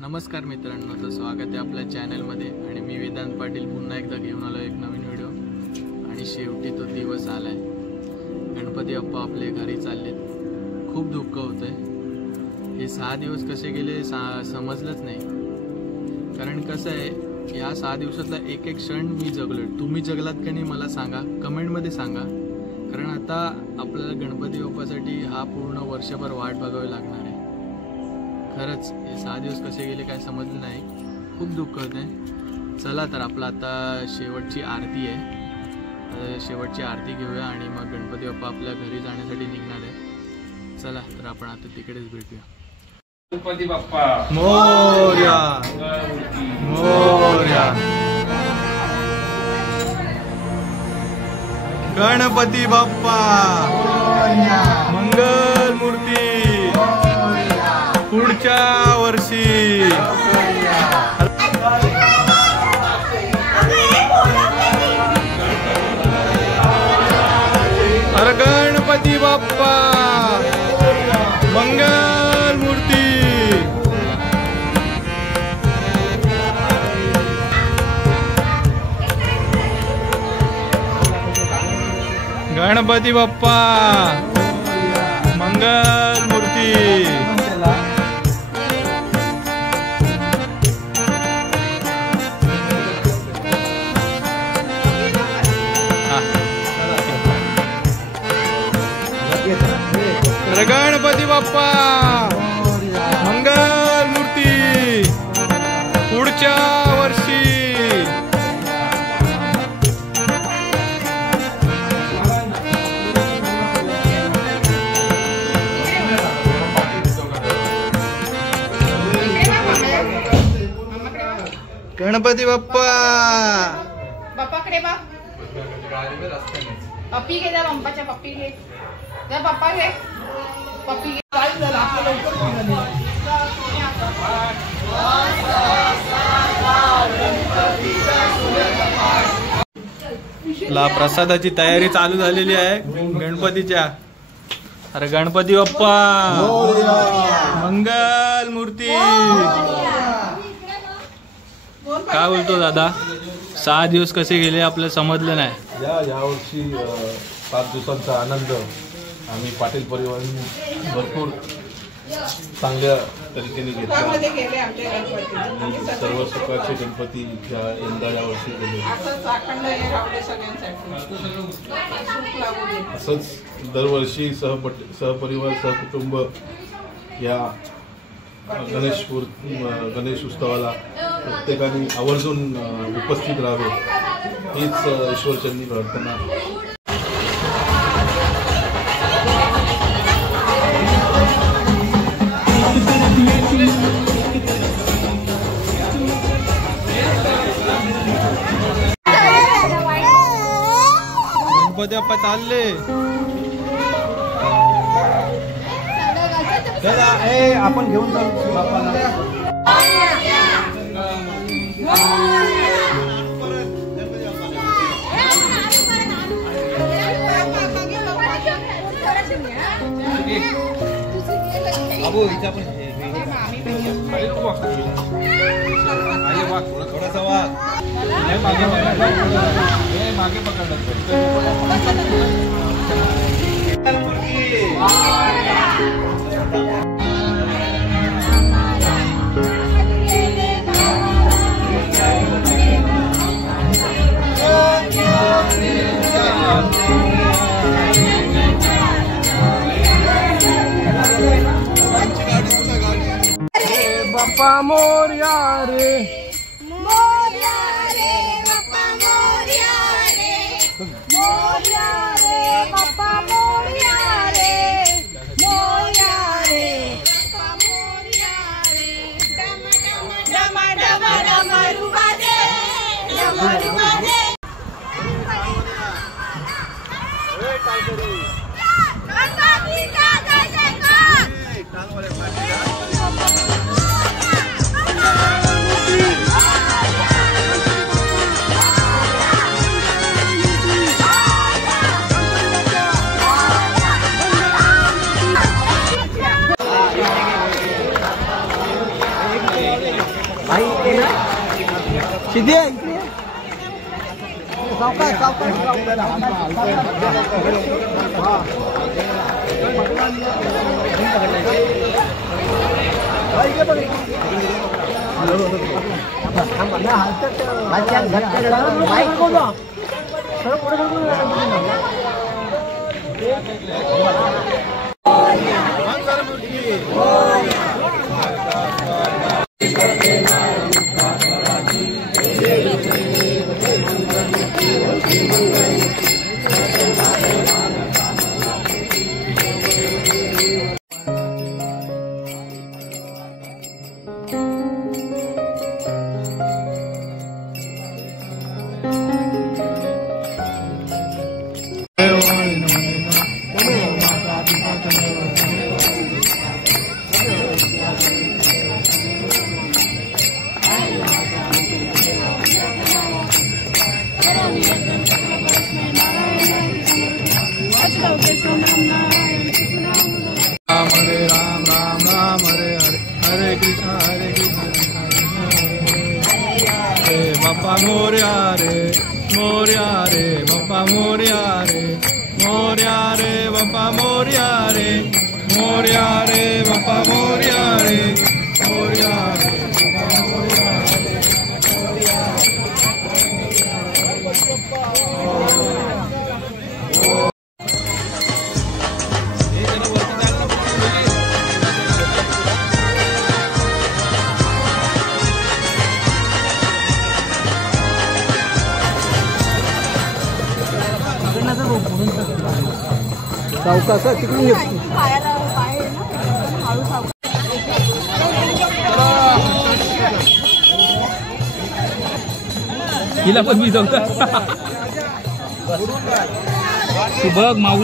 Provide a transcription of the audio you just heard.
नमस्कार मित्रांनो, तर स्वागत आहे आपल्या चॅनलमध्ये आणि मी वेदांत पाटील पुन्हा एकदा घेऊन आलो एक नवीन व्हिडिओ। आणि शेवटी तो दिवस आलाय, गणपती बाप्पा आपले घरी चाललेत। खूप दुःख होतंय, हे 6 दिवस कसे गेले समजलंच नाही। कारण कसं आहे, या 6 दिवसातला एक एक क्षण मी जगलोय। तुम्ही जगलात का नाही मला सांगा, कमेंटमध्ये सांगा। कारण आता आपल्याला गणपती बाप्पासाठी हा पूर्ण वर्षभर वाट बघावी लागणार आहे। खरंच हे 6 दिवस कसे गेले काय समजलं नाही, खूप दुःख होतंय। चला तर आपला आता शेवटची आरती आहे, शेवटची आरती घेऊया आणि मग गणपती बाप्पा आपल्या घरी जाण्यासाठी निघणार आहे। चला तर आपण आता तिकडेच भेटूया। गणपती बाप्पा मोरया मोरया, गणपती बाप्पा मंगल मूर्ती पुढच्या वर्षी। अरे गणपती बाप्पा मंगल मूर्ती। गणपती बाप्पा मंगल मूर्ती। गणपती बाप्पा मंगल मूर्ती पुढच्या वर्षी। गणपती बाप्पा बाप्पाकडे बा, पप्पी घे जा, पंपाच्या पप्पी घे जा, पप्पा घे पप्पी घे। ला प्रसादाची तयारी चालू झालेली आहे गणपतीच्या। अरे गणपती बाप्पा मंगल मूर्ती। काय बोलतो दादा, 6 दिवस कसे गेले आपल्याला समजलं नाही। यावर्षी 7 दिवसांचा आनंद आम्ही पाटील परिवाराने भरपूर चांगल्या तरीकेने घेतला आणि सर्व सुखाचे गणपती यंदा यावर्षी केले। असंच दरवर्षी सहपरिवार सहकुटुंब या गणेश उत्सवाला प्रत्येकाने आवर्जून उपस्थित राहावे हीच ईश्वरचरणी प्रार्थना। गणपती बाप्पा चालले। आपण घेऊन जाऊ बाप्पाला। बाबू इथं पण थोडासा वाघ मागे पकडलं। बाप्पा मोरया रे, मोरया रे बाप्पा मोरया रे, मोरया रे बाप्पा मोरया रे, मोरया रे बाप्पा मोरया रे। डम डम डमरू वाजे, डमरू वाजे। गणपती का जय जयकार। किती आहे सावकाश सावकाश Bappa Moria re, Bappa Moria re, Bappa Moria re, Bappa Moria re, सावकाश तिकडून येतो हिला पण मी जाऊता तू बघ माऊ